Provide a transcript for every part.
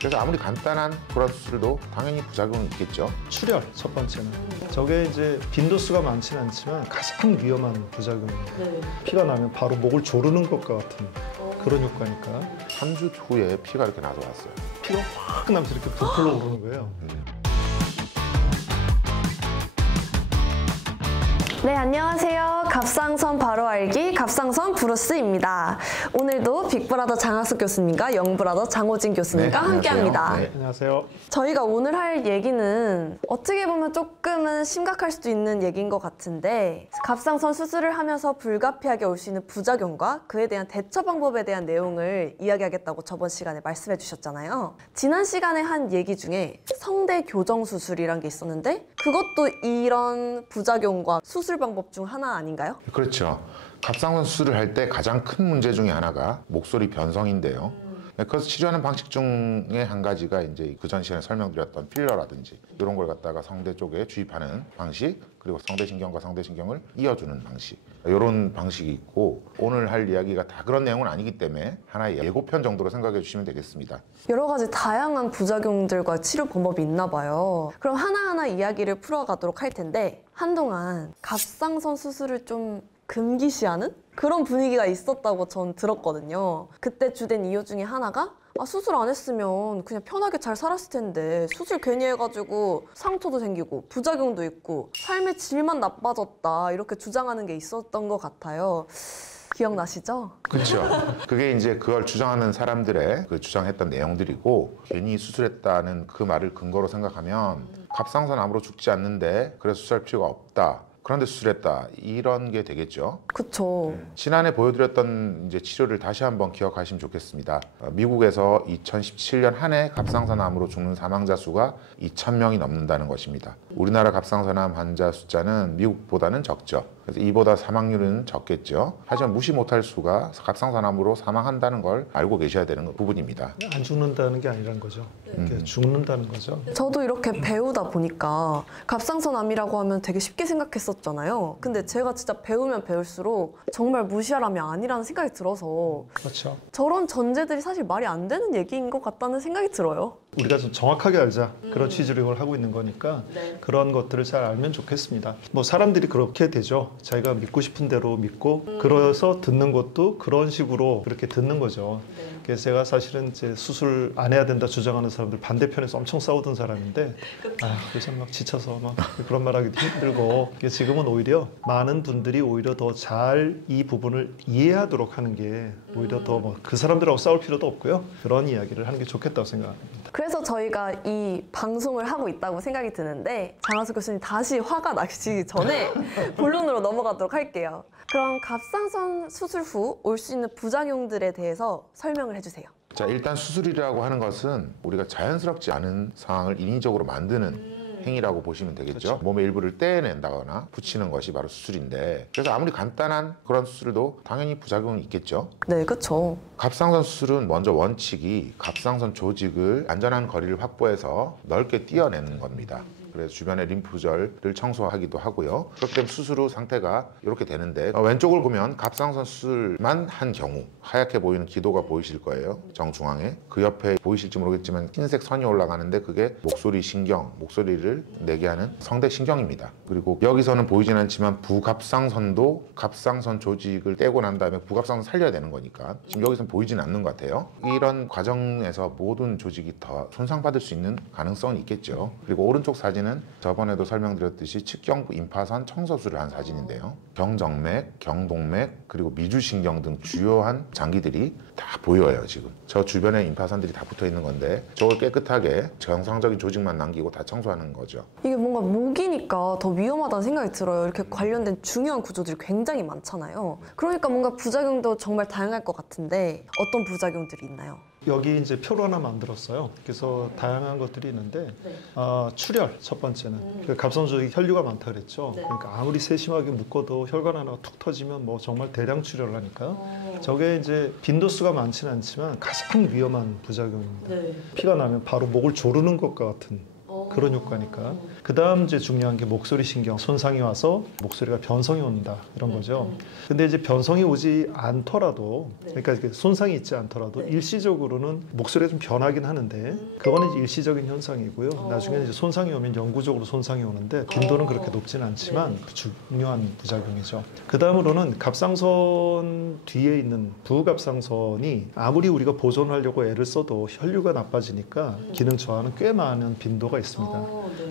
그래서 아무리 간단한 그런 수술도 당연히 부작용이 있겠죠. 출혈 첫 번째는 저게 이제 빈도수가 많지는 않지만 가장 위험한 부작용입니다. 피가 나면 바로 목을 조르는 것과 같은 그런 효과니까. 3주 후에 피가 이렇게 나서 왔어요. 피가 확 나면서 이렇게 부풀러 오르는 거예요. 네, 안녕하세요. 갑상선 바로 알기 갑상선 브루스입니다. 오늘도 빅브라더 장학숙 교수님과 영브라더 장호진 교수님과 네, 함께합니다. 네. 안녕하세요. 저희가 오늘 할 얘기는 어떻게 보면 조금은 심각할 수도 있는 얘기인 것 같은데, 갑상선 수술을 하면서 불가피하게 올 수 있는 부작용과 그에 대한 대처 방법에 대한 내용을 이야기하겠다고 저번 시간에 말씀해 주셨잖아요. 지난 시간에 한 얘기 중에 성대 교정 수술이란 게 있었는데, 그것도 이런 부작용과 수술 방법 중 하나 아닌가요? 그렇죠. 갑상선 수술을 할 때 가장 큰 문제 중에 하나가 목소리 변성인데요. 그래서 치료하는 방식 중에 한 가지가 이제 그 전 시간에 설명드렸던 필러라든지 이런 걸 갖다가 성대 쪽에 주입하는 방식, 그리고 성대신경과 성대신경을 이어주는 방식, 이런 방식이 있고, 오늘 할 이야기가 다 그런 내용은 아니기 때문에 하나의 예고편 정도로 생각해 주시면 되겠습니다. 여러 가지 다양한 부작용들과 치료 방법이 있나 봐요. 그럼 하나하나 이야기를 풀어가도록 할 텐데, 한동안 갑상선 수술을 좀 금기시하는 그런 분위기가 있었다고 전 들었거든요. 그때 주된 이유 중에 하나가 수술 안 했으면 그냥 편하게 잘 살았을 텐데 수술 괜히 해가지고 상처도 생기고 부작용도 있고 삶의 질만 나빠졌다, 이렇게 주장하는 게 있었던 것 같아요. 기억나시죠? 그렇죠. 그게 이제 그걸 주장하는 사람들의 그 주장했던 내용들이고, 괜히 수술했다는 그 말을 근거로 생각하면 갑상선 암으로 죽지 않는데 그래서 수술할 필요가 없다, 그런데 수술했다, 이런 게 되겠죠. 그쵸. 지난해 보여드렸던 이제 치료를 다시 한번 기억하시면 좋겠습니다. 미국에서 2017년 한 해 갑상선암으로 죽는 사망자 수가 2,000명이 넘는다는 것입니다. 우리나라 갑상선암 환자 숫자는 미국보다는 적죠. 그래서 이보다 사망률은 적겠죠. 하지만 무시 못할 수가 갑상선암으로 사망한다는 걸 알고 계셔야 되는 부분입니다. 안 죽는다는 게 아니란 거죠. 이렇게 죽는다는 거죠. 저도 이렇게 배우다 보니까 갑상선암이라고 하면 되게 쉽게 생각했었잖아요. 근데 제가 진짜 배우면 배울수록 정말 무시할 암이 아니라는 생각이 들어서, 그렇죠. 저런 전제들이 사실 말이 안 되는 얘기인 것 같다는 생각이 들어요. 우리가 좀 정확하게 알자, 그런 취지로 이걸 하고 있는 거니까 네. 그런 것들을 잘 알면 좋겠습니다. 뭐 사람들이 그렇게 되죠. 자기가 믿고 싶은 대로 믿고 그래서 듣는 것도 그런 식으로 그렇게 듣는 거죠. 그래서 제가 사실은 이제 수술 안 해야 된다 주장하는 사람들 반대편에서 엄청 싸우던 사람인데, 그래서 막 지쳐서 막 그런 말하기도 힘들고, 지금은 오히려 많은 분들이 오히려 더 잘 이 부분을 이해하도록 하는 게 오히려 더 뭐 그 사람들하고 싸울 필요도 없고요. 그런 이야기를 하는 게 좋겠다고 생각합니다. 그래서 저희가 이 방송을 하고 있다고 생각이 드는데, 장학숙 교수님 다시 화가 나시기 전에 본론으로 넘어가도록 할게요. 그럼 갑상선 수술 후 올 수 있는 부작용들에 대해서 설명을 해주세요. 자, 일단 수술이라고 하는 것은 우리가 자연스럽지 않은 상황을 인위적으로 만드는 행위라고 보시면 되겠죠. 그렇죠. 몸의 일부를 떼낸다거나 붙이는 것이 바로 수술인데, 그래서 아무리 간단한 그런 수술도 당연히 부작용이 있겠죠. 네, 그렇죠. 갑상선 수술은 먼저 원칙이 갑상선 조직을 안전한 거리를 확보해서 넓게 띄어내는 겁니다. 그래서 주변의 림프절을 청소하기도 하고요. 그렇기 때문에 수술 후 상태가 이렇게 되는데, 왼쪽을 보면 갑상선 수술만 한 경우 하얗게 보이는 기도가 보이실 거예요. 정중앙에. 그 옆에 보이실지 모르겠지만 흰색 선이 올라가는데 그게 목소리 신경, 목소리를 내게 하는 성대 신경입니다. 그리고 여기서는 보이진 않지만 부갑상선도 갑상선 조직을 떼고 난 다음에 부갑상선 살려야 되는 거니까 지금 여기서는 보이진 않는 것 같아요. 이런 과정에서 모든 조직이 더 손상받을 수 있는 가능성은 있겠죠. 그리고 오른쪽 사진은 저번에도 설명드렸듯이 측경부 임파선 청소술을 한 사진인데요. 경정맥, 경동맥, 그리고 미주신경 등 주요한 장기들이 다 보여요. 지금 저 주변에 임파선들이 다 붙어 있는 건데, 저걸 깨끗하게 정상적인 조직만 남기고 다 청소하는 거죠. 이게 뭔가 목이니까 더 위험하다는 생각이 들어요. 이렇게 관련된 중요한 구조들이 굉장히 많잖아요. 그러니까 뭔가 부작용도 정말 다양할 것 같은데, 어떤 부작용들이 있나요? 여기 이제 표로 하나 만들었어요. 그래서 다양한 것들이 있는데, 출혈 첫 번째는 그 갑상선 조직에 혈류가 많다 그랬죠. 그러니까 아무리 세심하게 묶어도 혈관 하나가 툭 터지면 뭐 정말 대량 출혈을 하니까요. 저게 이제 빈도수가 많지는 않지만 가장 위험한 부작용입니다. 피가 나면 바로 목을 조르는 것과 같은 그런 효과니까. 그 다음 이제 중요한 게 목소리 신경 손상이 와서 목소리가 변성이 온다 이런 거죠. 근데 이제 변성이 오지 않더라도, 그러니까 이렇게 손상이 있지 않더라도 일시적으로는 목소리가 좀 변하긴 하는데 그거는 이제 일시적인 현상이고요. 나중에 이제 손상이 오면 영구적으로 손상이 오는데 빈도는 그렇게 높지는 않지만 중요한 부작용이죠. 그 다음으로는 갑상선 뒤에 있는 부갑상선이 아무리 우리가 보존하려고 애를 써도 혈류가 나빠지니까 기능 저하는 꽤 많은 빈도가 있습니다.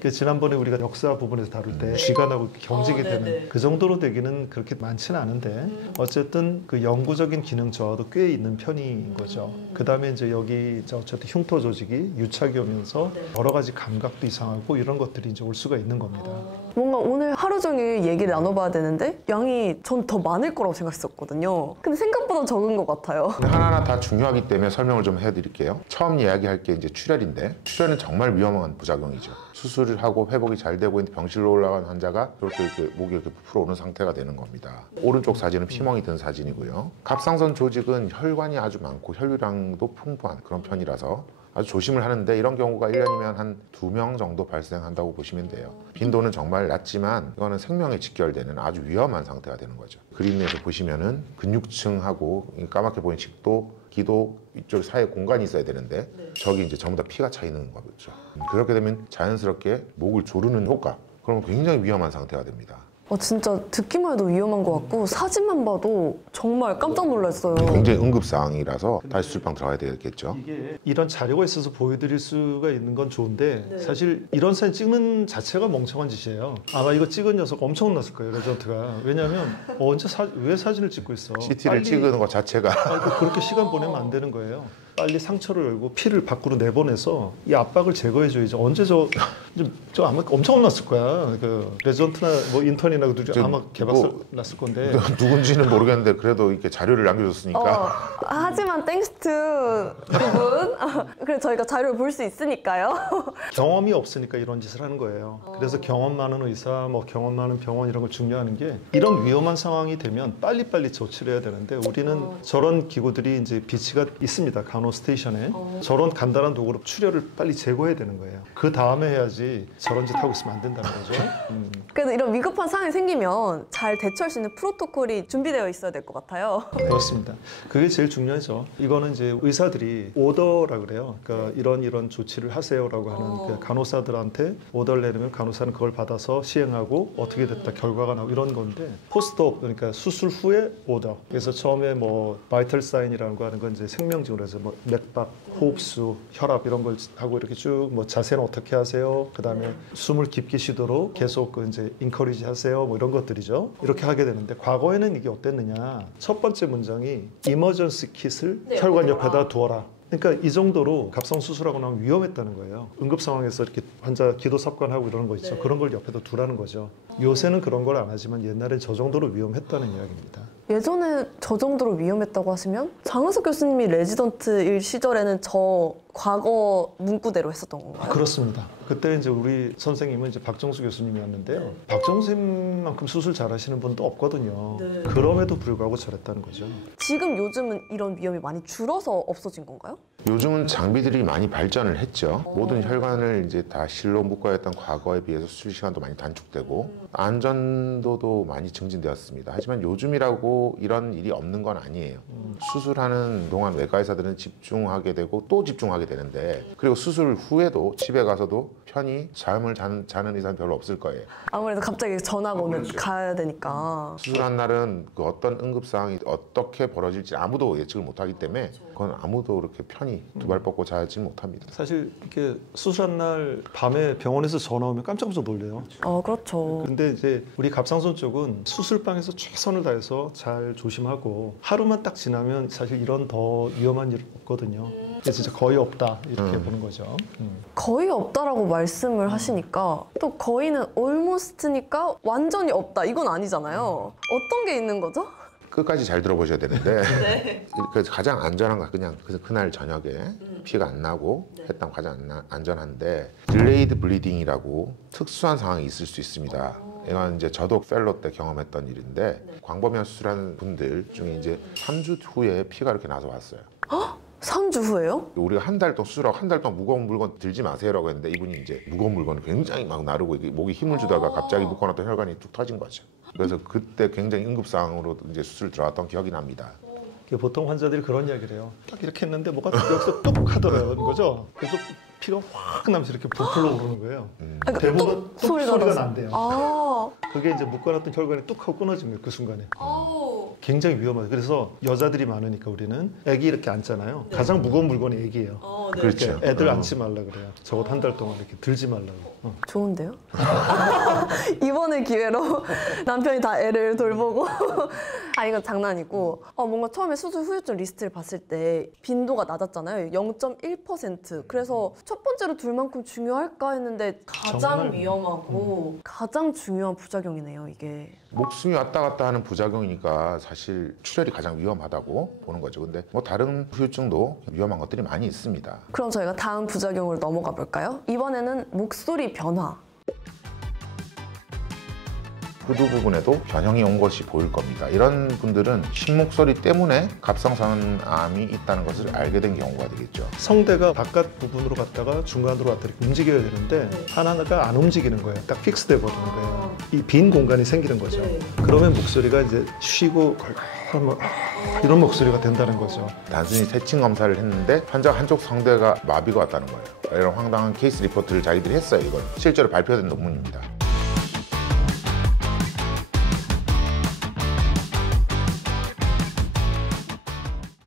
그 지난번에 우리가 역사 부분에서 다룰 때 쥐가 나고 경직이 되는 그 정도로 되기는 그렇게 많지는 않은데 어쨌든 그 영구적인 기능 저하도 꽤 있는 편인 거죠. 그 다음에 이제 여기 이제 어쨌든 흉터 조직이 유착이 오면서 여러 가지 감각도 이상하고 이런 것들이 이제 올 수가 있는 겁니다. 뭔가 오늘 하루 종일 얘기를 나눠봐야 되는데 양이 전 더 많을 거라고 생각했었거든요. 근데 생각보다 적은 것 같아요. 하나하나 다 중요하기 때문에 설명을 좀 해드릴게요. 처음 이야기할 게 이제 출혈인데 출혈은 정말 위험한 부작용이죠. 수술을 하고 회복이 잘 되고 있는데 병실로 올라간 환자가 이렇게 목이 이렇게 부풀어 오는 상태가 되는 겁니다. 오른쪽 사진은 피멍이 든 사진이고요. 갑상선 조직은 혈관이 아주 많고 혈류량도 풍부한 그런 편이라서 아주 조심을 하는데 이런 경우가 1년이면 한 2명 정도 발생한다고 보시면 돼요. 빈도는 정말 낮지만 이거는 생명에 직결되는 아주 위험한 상태가 되는 거죠. 그림에서 보시면은 근육층하고 까맣게 보이는 식도, 기도 이쪽 사이에 공간이 있어야 되는데 저기 이제 전부 다 피가 차 있는 거죠. 그렇게 되면 자연스럽게 목을 조르는 효과, 그러면 굉장히 위험한 상태가 됩니다. 진짜 듣기만 해도 위험한 것 같고 사진만 봐도 정말 깜짝 놀랐어요. 굉장히 응급 상황이라서 다시 수술방 들어가야 되겠죠. 이게 이런 자료가 있어서 보여드릴 수가 있는 건 좋은데 사실 이런 사진 찍는 자체가 멍청한 짓이에요. 아마 이거 찍은 녀석 엄청 혼났을 거예요, 레전트가. 왜냐하면 왜 사진을 찍고 있어? CT를 찍는 것 자체가 그렇게 시간 보내면 안 되는 거예요. 빨리 상처를 열고 피를 밖으로 내보내서 이 압박을 제거해줘야죠. 언제 저 아마 엄청 혼났을 거야. 그 레전트나 뭐 인턴이나 그들이 아마 개박살 났을 건데. 누군지는 모르겠는데 그래도 이렇게 자료를 남겨줬으니까. 하지만 땡스 투 그분 그래서 저희가 자료를 볼 수 있으니까요. 경험이 없으니까 이런 짓을 하는 거예요. 그래서 경험 많은 의사, 뭐 경험 많은 병원 이런 걸 중요하는 게 이런 위험한 상황이 되면 빨리빨리 조치를 해야 되는데 우리는 저런 기구들이 이제 비치가 있습니다. 간호 스테이션에 저런 간단한 도구로 출혈을 빨리 제거해야 되는 거예요. 그 다음에 해야지 저런 짓 하고 있으면 안 된다는 거죠. 그래서 이런 위급한 상황이 생기면 잘 대처할 수 있는 프로토콜이 준비되어 있어야 될 것 같아요. 그렇습니다. 그게 제일 중요하죠. 이거는 이제 의사들이 오더라 그래요. 그러니까 이런 조치를 하세요라고 하는 그 간호사들한테 오더를 내리면 간호사는 그걸 받아서 시행하고 어떻게 됐다 결과가 나오고 이런 건데 포스트옵 그러니까 수술 후에 오더. 그래서 처음에 뭐 바이털 사인이라고 하는 건 이제 생명증으로 해서 뭐 맥박, 호흡수, 혈압 이런 걸 하고 이렇게 쭉 뭐 자세는 어떻게 하세요? 그다음에 숨을 깊게 쉬도록 계속 그 이제 인커리지 하세요. 뭐 이런 것들이죠. 이렇게 하게 되는데 과거에는 이게 어땠느냐? 첫 번째 문장이 이머전시 킷을 혈관 옆에다 두어라. 그러니까 이 정도로 갑상 수술하고 나면 위험했다는 거예요. 응급 상황에서 이렇게 환자 기도 삽관하고 이러는 거 있죠. 그런 걸 옆에다 두라는 거죠. 요새는 그런 걸 안 하지만 옛날엔 저 정도로 위험했다는 이야기입니다. 예전에 저 정도로 위험했다고 하시면 장은석 교수님이 레지던트일 시절에는 저 과거 문구대로 했었던 건가요? 그렇습니다. 그때 이제 우리 선생님은 이제 박정수 교수님이었는데요. 박정수님만큼 수술 잘하시는 분도 없거든요. 그럼에도 불구하고 저랬다는 거죠. 지금 요즘은 이런 위험이 많이 줄어서 없어진 건가요? 요즘은 장비들이 많이 발전을 했죠. 모든 혈관을 이제 다 실로 묶어야 했던 과거에 비해서 수술 시간도 많이 단축되고 안전도도 많이 증진되었습니다. 하지만 요즘이라고 이런 일이 없는 건 아니에요. 수술하는 동안 외과 의사들은 집중하게 되고 또 집중하게 되는데 그리고 수술 후에도 집에 가서도 편히 잠을 자는 의사는 별로 없을 거예요. 아무래도 갑자기 전화가 오면 그렇죠. 가야 되니까. 수술한 날은 그 어떤 응급 상황이 어떻게 벌어질지 아무도 예측을 못하기 때문에 그건 아무도 그렇게 편히 두 발 뻗고 자지 못합니다. 사실 이렇게 수술한 날 밤에 병원에서 전화 오면 깜짝 놀래요. 그렇죠. 근데 이제 우리 갑상선 쪽은 수술방에서 최선을 다해서 잘 조심하고 하루만 딱 지나면 사실 이런 더 위험한 일 없거든요. 그래서 진짜 거의 없다 이렇게 보는 거죠. 거의 없다라고 말씀을 하시니까 또 거의는 almost니까 완전히 없다 이건 아니잖아요. 어떤 게 있는 거죠? 끝까지 잘 들어보셔야 되는데 그래서 가장 안전한 거 그냥 그날 저녁에 피가 안 나고 했다면 가장 안전한데 딜레이드 블리딩이라고 특수한 상황이 있을 수 있습니다. 이건 이제 저도 펠로 때 경험했던 일인데 광범위한 수술하는 분들 중에 이제 3주 후에 피가 이렇게 나서 왔어요. 3주 후에요? 우리가 한 달 동안 수술하고 한 달 동안 무거운 물건 들지 마세요라고 했는데 이분이 이제 무거운 물건을 굉장히 막 나르고 이게 목에 힘을 주다가 갑자기 묶어놨던 혈관이 툭 터진 거죠. 그래서 그때 굉장히 응급상황으로 이제 수술 들어갔던 기억이 납니다. 보통 환자들이 그런 이야기를 해요. 딱 이렇게 했는데 뭐가 여기서 뚝 하더라는 거죠. 그래서 피가 확 나면서 이렇게 부풀러 오르는 거예요. 그러니까 대부분 뚝 소리가 나서. 난대요. 아. 그게 이제 묶어놨던 혈관이 뚝 하고 끊어집니다. 그 순간에. 아우. 굉장히 위험하죠. 그래서 여자들이 많으니까 우리는 애기 이렇게 앉잖아요. 가장 무거운 물건이 애기예요. 네. 그렇죠. 애들 앉지 말라 그래요. 적어도 한 달 동안 이렇게 들지 말라고. 좋은데요? 이번을 기회로 남편이 다 애를 돌보고 아 이건 장난이고 뭔가 처음에 수술 후유증 리스트를 봤을 때 빈도가 낮았잖아요. 0.1%. 그래서 첫 번째로 둘 만큼 중요할까 했는데 가장 정말. 위험하고 가장 중요한 부작용이네요, 이게. 목숨이 왔다 갔다 하는 부작용이니까 사실 출혈이 가장 위험하다고 보는 거죠. 근데 뭐 다른 후유증도 위험한 것들이 많이 있습니다. 그럼 저희가 다음 부작용으로 넘어가 볼까요? 이번에는 목소리 변화. 후두 부분에도 변형이 온 것이 보일 겁니다. 이런 분들은 신목소리 때문에 갑상선암이 있다는 것을 알게 된 경우가 되겠죠. 성대가 바깥 부분으로 갔다가 중간으로 왔다 이렇게 움직여야 되는데 하나가 안 움직이는 거예요. 딱 픽스돼 버리는 거예요. 이 빈 공간이 생기는 거죠. 그러면 목소리가 이제 쉬고 걸걸하면 이런 목소리가 된다는 거죠. 단순히 세칭 검사를 했는데 환자 한쪽 성대가 마비가 왔다는 거예요. 이런 황당한 케이스 리포트를 자기들이 했어요. 이걸 실제로 발표된 논문입니다.